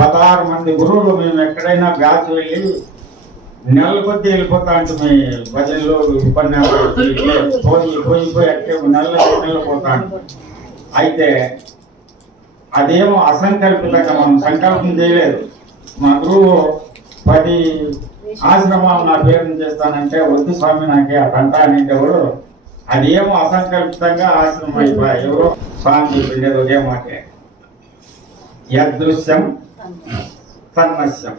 16 మంది గురువులు మేము ఎక్కడైనా బ్యాచ్ వెళ్ళి నెల కొద్ది వెళ్ళిపోతా అంటే మీ భజనలో ఉపన్యాసాలు పోయి అట్టే నెల పోతాను. అయితే అదేమో అసంకల్పితంగా మనం సంకల్పం చేయలేదు. మా గురువు 10 ఆశ్రమాలు నా పేరుని చేస్తానంటే వద్దు స్వామి నాకే ఆ తంట అనేటప్పుడు అదేమో అసంకల్పితంగా ఆశ్రమం అయిపోయా. ఎవరో స్వామి చెప్పిండేది ఒకే మాటే, యదృశ్యం తన్నశ్యం.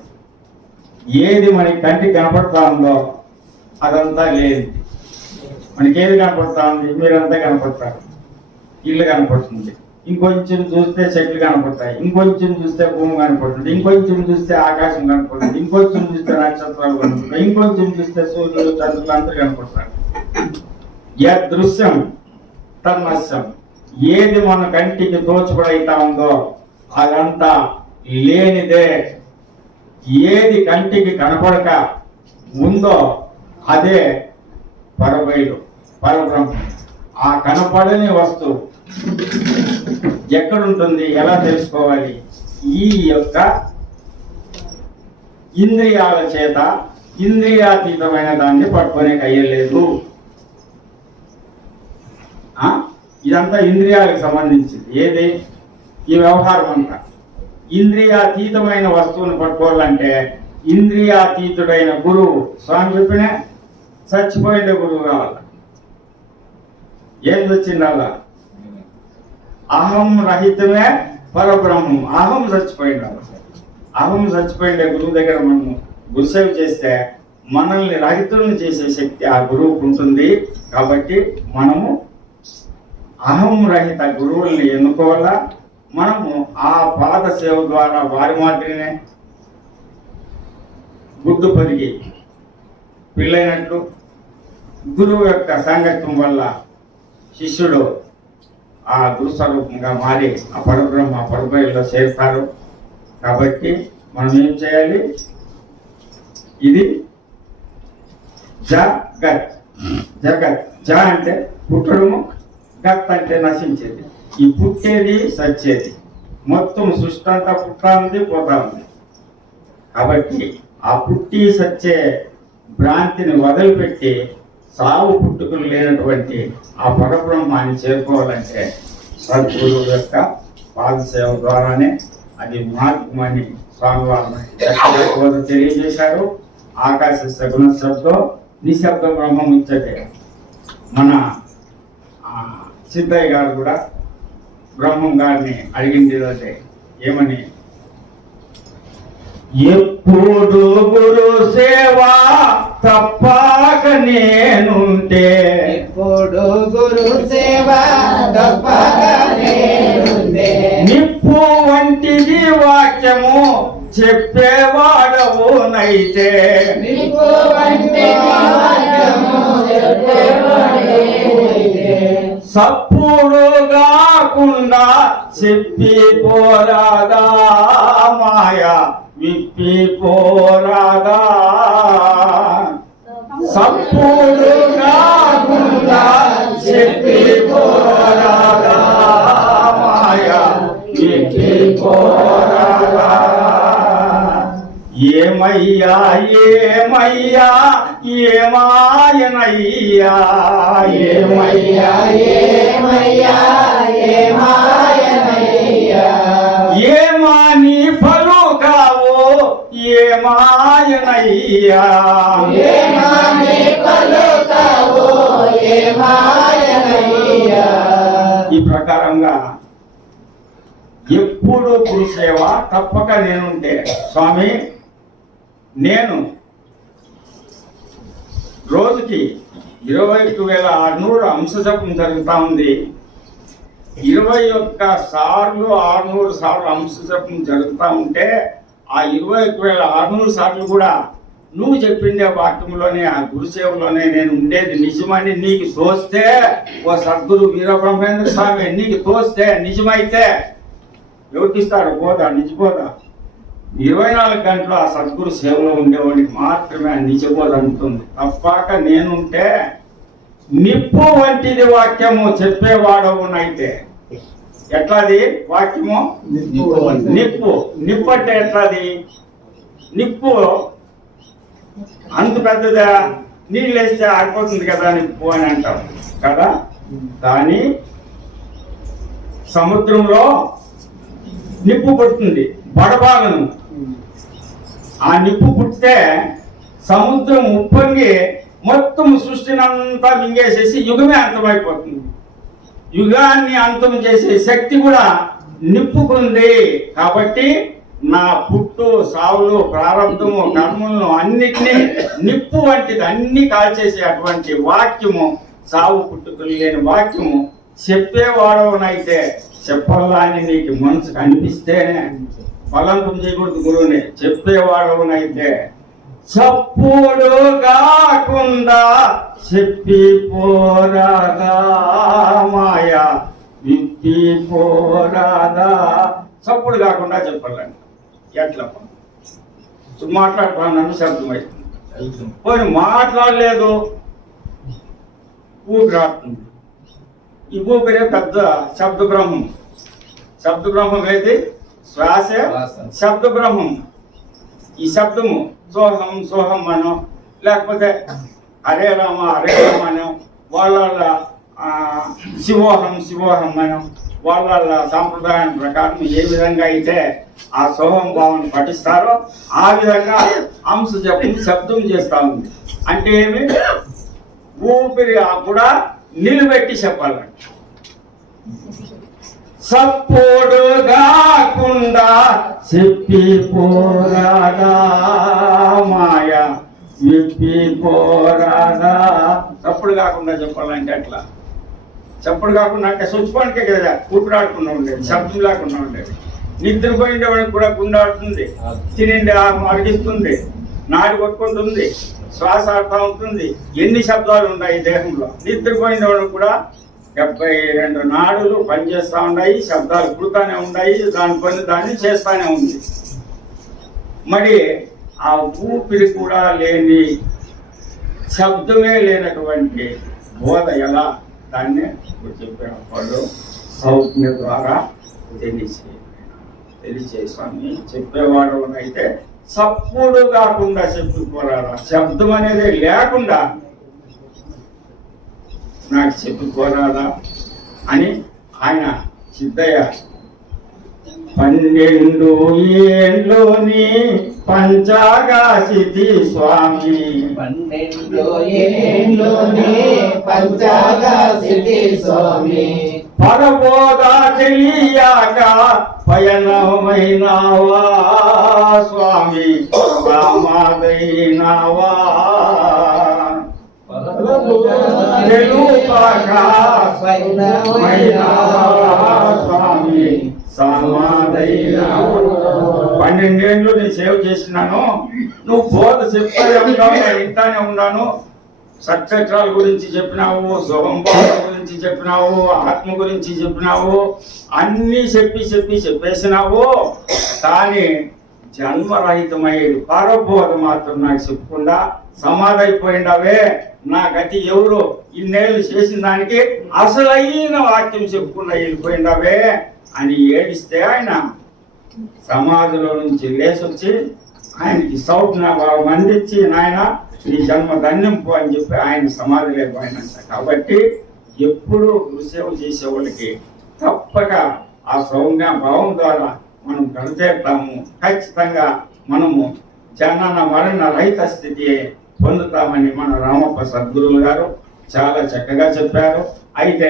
ఏది మనకి కంటికి కనపడతా ఉందో అదంతా లేదు. మనకి ఏది కనపడతా ఉంది, మీరంతా కనపడతారు, ఇల్లు కనపడుతుంది, ఇంకొంచెం చూస్తే చెట్లు కనపడతాయి, ఇంకొంచెం చూస్తే భూమి కనపడుతుంది, ఇంకొంచెం చూస్తే ఆకాశం కనపడుతుంది, ఇంకొంచెం చూస్తే నక్షత్రాలు కనపడతాయి, ఇంకొంచెం చూస్తే సూర్యుడు చంద్రులు అందరూ కనపడతారు. యదృశ్యం తన్నశ్యం. ఏది మన కంటికి తోచుబడైతా ఉందో అదంతా లేనిదే. ఏది కంటికి కనపడక ఉందో అదే పరబయలు, పరబ్రహ్మం. ఆ కనపడని వస్తువు ఎక్కడుంటుంది, ఎలా తెలుసుకోవాలి? ఈ యొక్క ఇంద్రియాల చేత ఇంద్రియాతీతమైన దాన్ని పట్టుకునే కయ్యలేదు. ఇదంతా ఇంద్రియాలకు సంబంధించింది. ఏది ఈ వ్యవహారం అంతా ఇంద్రియాతీతమైన వస్తువును పట్టుకోవాలంటే ఇంద్రియాతీతుడైన గురువు, స్వామి చెప్పిన చచ్చిపోయిన గురువు కావాలి. ఏం వచ్చిందల్లా? అహం రహితమే పరబ్రహ్మం. అహం చచ్చిపోయిన గురువు దగ్గర మనము గురుసేవ చేస్తే మనల్ని రహితుల్ని చేసే శక్తి ఆ గురువుకు ఉంటుంది. కాబట్టి మనము అహం రహిత గురువుల్ని ఎన్నుకోవాలా. మనము ఆ పాద సేవ ద్వారా వారి మాదిరినే గుడ్డు పొదిగి పెళ్ళైనట్లు గురువు యొక్క సాంగత్యం వల్ల శిష్యుడు ఆ గురుస్వరూపంగా మారి ఆ పరబ్రహ్మ పరబ్రహ్మలో చేరుతారు. కాబట్టి మనం ఏం చేయాలి? ఇది జగత్. జగత్ జ అంటే పుట్టడము, గత్ అంటే నశించేది. ఈ పుట్టేది సచ్చేది, మొత్తం సృష్టి అంతా పుట్టా ఉంది, పోతా ఉంది. కాబట్టి ఆ పుట్టి సచ్చే భ్రాంతిని వదిలిపెట్టి సావు పుట్టుకులు లేనటువంటి ఆ పరబ్రహ్మాన్ని చేరుకోవాలంటే సద్గురువు యొక్క పాదసేవ ద్వారానే అది మార్గమని స్వామివారు తెలియజేశారు. ఆకాశ సగుణ శబ్దం నిశ్శబ్దం బ్రహ్మం ఇచ్చటే. మన సిద్ధయ్య గారు కూడా బ్రహ్మం గారిని అడిగింది అదే, ఏమని? ఎప్పుడు గురు సేవా తప్పక నేనుంటే, ఎప్పుడు గురు సేవా తప్పక నేనుంటే, నిప్పు వంటిది వాక్యము చెప్పేవాడవు నైతే, నిప్పు వంటిది వాక్యము చెప్పేవాడవు నైతే, సప్పుడు కాకుండా చెప్పి పోరాదా మాయా విప్పి పోరాదా, సప్పుడు కాకుండా చెప్పి పోరాదా మాయా విప్పి పోరాదా. ఏమయ్యా ఏమయ్యా ఏమాయనయ్యా, ఏమయ్యా ఏమయ్యా ఏమాయనయ్యా, ఏమాని పలుకావో ఏమాయనయ్యా, ఏమాని పలుకావో ఏమాయనయ్యా. ఈ ప్రకారంగా ఎప్పుడు గురుసేవ తప్పక నేనుంటే, స్వామి నేను రోజుకి 21,600 అంశజపం జరుగుతూ ఉంది. 21 సార్లు 600 సార్లు అంశజపం జరుగుతూ ఉంటే ఆ 21,600 సార్లు కూడా నువ్వు చెప్పిండే వాక్యంలోనే, ఆ గురుసేవలోనే నేను ఉండేది నిజమని నీకు తోస్తే, ఓ సద్గురు వీరబ్రహ్మేంద్ర స్వామి నీకు తోస్తే, నిజమైతే ఎవరికి ఇస్తాడు బోధ? నిజబోధ. 24 గంటలు ఆ సద్గురు సేవలో ఉండేవాడికి మాత్రమే ఆ నిజబోధ అందుతుంది. తప్పక నేనుంటే నిప్పు వంటిది వాక్యము చెప్పేవాడవునైతే, ఎట్లాది వాక్యము? నిప్పు. నిప్పు అంటే ఎట్లాది? నిప్పు అంత పెద్దదా? నీళ్ళు వేస్తే ఆరిపోతుంది కదా నిప్పు అని అంటాం కదా. కానీ సముద్రంలో నిప్పు పుడుతుంది, బడబాలను. ఆ నిప్పు పుట్టితే సముద్రం ఉప్పొంగి మొత్తం సృష్టినంతా మింగేసేసి యుగమే అంతమైపోతుంది. యుగాన్ని అంతం చేసే శక్తి కూడా నిప్పుకుంది. కాబట్టి నా పుట్టు సావులు ప్రారంభము కర్మలను అన్నిటినీ నిప్పు వంటిది, అన్ని కాల్చేసే అటువంటి వాక్యము, సావు పుట్టుకులు లేని వాక్యము చెప్పేవాడవనైతే చెప్పల్లా అని నీకు మనసుకు అనిపిస్తేనే, బలంతం చేయకూడదు గురువుని. చెప్పేవాడవనైతే చప్పుడు కాకుండా చెప్పి పోరాదా, మాయా విప్పి పోరాదా. చప్పుడు కాకుండా చెప్పాలండి. ఎట్లా మాట్లాడుతున్నాను శబ్దం అవుతుంది. పోయి మాట్లాడలేదు, ఊపిరి ఆడుతుంది. ఈ ఊపిరే పెద్ద శబ్ద బ్రహ్మం. శబ్ద బ్రహ్మం ఏది? శ్వాసే శబ్ద బ్రహ్మం. ఈ శబ్దము సోహం సోహం మనం, లేకపోతే హరే రామ హరే రామ మనం, వాళ్ళ శివోహం శివోహం మనం, వాళ్ళ సాంప్రదాయం ప్రకారం ఏ విధంగా అయితే ఆ సోహం భావన పఠిస్తారో ఆ విధంగా అంశ జపం శబ్దం చేస్తా ఉంది. అంటే ఏమి? ఊపిరి కూడా నిలబెట్టి చెప్పాలంట. సప్పుడు కాకుండా చెప్పి పోరాడా, మాయా విప్పి పోరాడా. చప్పుడు కాకుండా చెప్పాలంటే ఎట్లా? చప్పుడు కాకుండా అంటే స్విచ్పాయింట్కే కదా ఊపిరాడకుండా ఉండేది, శబ్దం లేకుండా ఉండేది. నిద్రపోయినవాడికి కూడా గుండె ఆడుతుంది, తినిండి అడిగిస్తుంది, నాడి కొట్టుకుంటుంది, శ్వాస ఆడుతూ ఉంటుంది. ఎన్ని శబ్దాలు ఉన్నాయి దేహంలో. నిద్రపోయినవాడికి కూడా 72 నాడులు పనిచేస్తూ ఉన్నాయి, శబ్దాలు పుడుతూనే ఉన్నాయి, దాని పని దాన్ని చేస్తూనే ఉంది. మరి ఆ ఊపిరి కూడా లేని, శబ్దమే లేనటువంటి బోధ ఎలా? దాన్ని చెప్పేవాళ్ళు సౌజ్ఞ ద్వారా తెలిసే స్వామి. చెప్పేవాడు అయితే చప్పుడు కాకుండా చెప్పుకోరారా, శబ్దం అనేది లేకుండా నాకు చెప్పుకోరాదా అని ఆయన సిద్ధయ్య 12 ఏళ్ళలోని పంచాగాసితి స్వామి, 12 ఏళ్ళలోని పంచాగాసితి స్వామి, పరబోధ తెలియక పయనమైనావా స్వామి, రామాదైనావా స్వామి, సమాధైనావా. 12 ఏళ్ళు నేను సేవ చేసినాను, నువ్వు బోధ చెప్తానే ఉన్నావు, నేను ఇంటానే ఉన్నాను. సత్యత్రాల గురించి చెప్పినావు, శుభంభావ గురించి చెప్పినావు, ఆత్మ గురించి చెప్పినావు, అన్నీ చెప్పేసినావు. కానీ జన్మరహితమయ్యేది పరబోధ మాత్రం నాకు చెప్పకుండా సమాధైపోయిండావే. నా గతి ఎవరు? ఇన్నేళ్ళు చేసిన దానికి అసలైన వాక్యం చెప్పకుండా వెళ్ళిపోయిండావే అని ఏడిస్తే ఆయన సమాధిలో నుంచి లేచొచ్చి ఆయనకి సౌజ్ఞాభావం అందించి, నాయన నీ జన్మ ధన్యంపు అని చెప్పి ఆయన సమాధి లేకపోయినంట. కాబట్టి ఎప్పుడు గురుసేవ చేసే వాళ్ళకి తప్పక ఆ సౌజ్ఞాభావం ద్వారా మనం కనుచేస్తాము. ఖచ్చితంగా మనము జనన మరణ రహిత స్థితి పొందుతామని మన రామప్ప సద్గురువులు గారు చాలా చక్కగా చెప్పారు. అయితే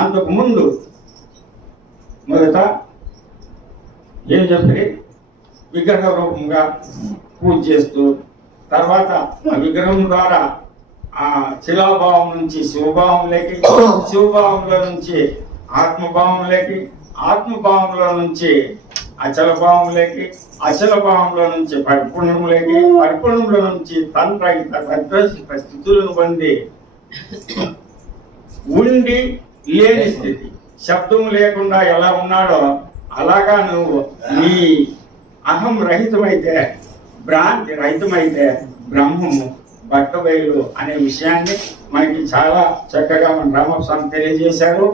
అంతకు ముందు మొదట ఏం చెప్పి విగ్రహ రూపంగా పూజ చేస్తూ, తర్వాత ఆ విగ్రహం ద్వారా ఆ శిలాభావం నుంచి శివభావంలోకి, శివభావంలో నుంచి ఆత్మభావంలోకి, ఆత్మభావంలో నుంచి అచల భావంలోకి, అచల భావంలో నుంచి పరిపూర్ణంలోకి, పరిపూర్ణంలో నుంచి తంత్రహిత తద్వశిత స్థితులను పొంది ఉండి లేని స్థితి, శబ్దం లేకుండా ఎలా ఉన్నాడో అలాగా నువ్వు నీ అహం రహితమైతే, భ్రాంతి రహితమైతే బ్రహ్మము బట్టబయలు అనే విషయాన్ని మనకి చాలా చక్కగా మన రామస్వామి తెలియజేశారు.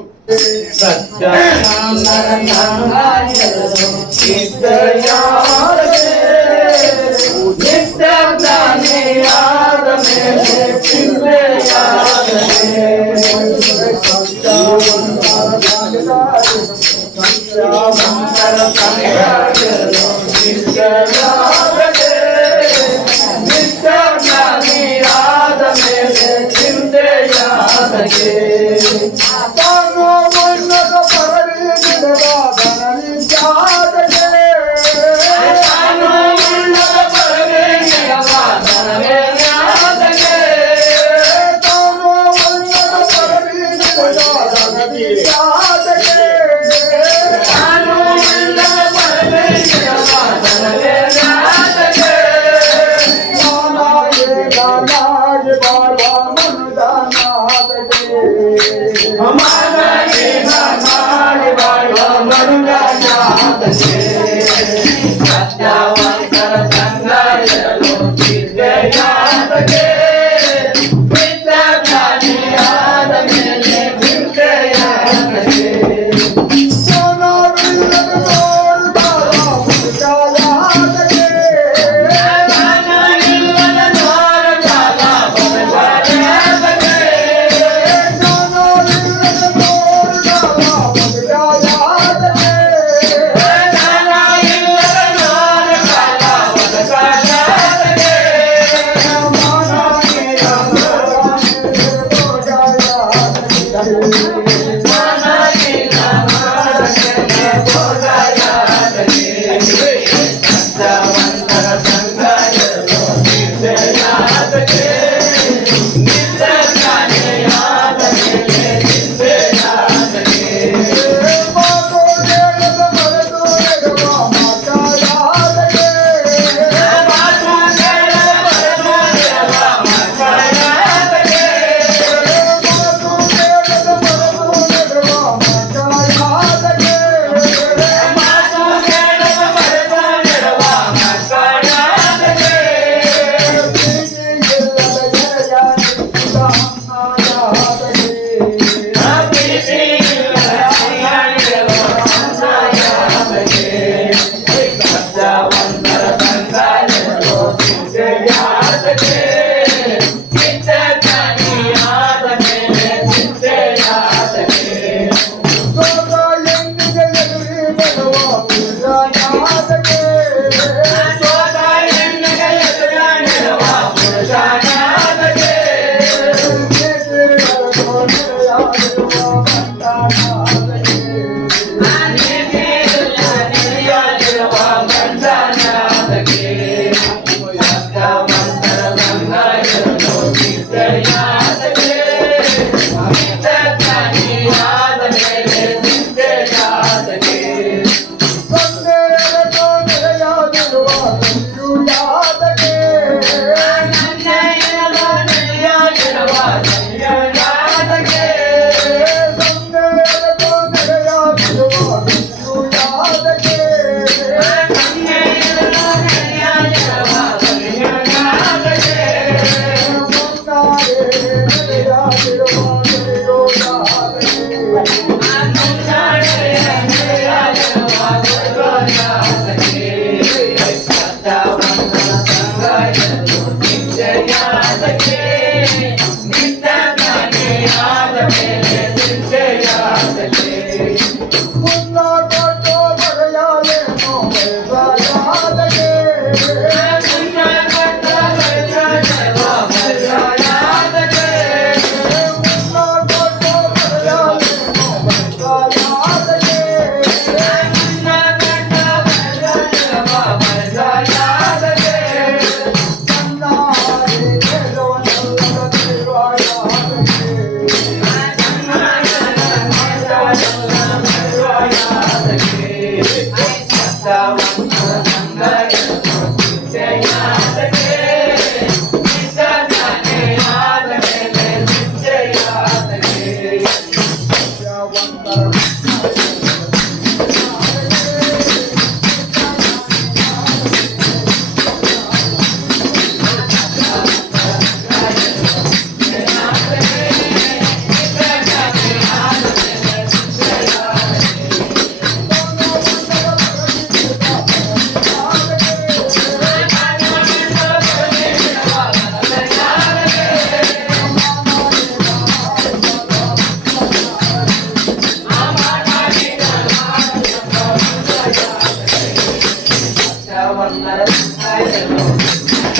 ఆ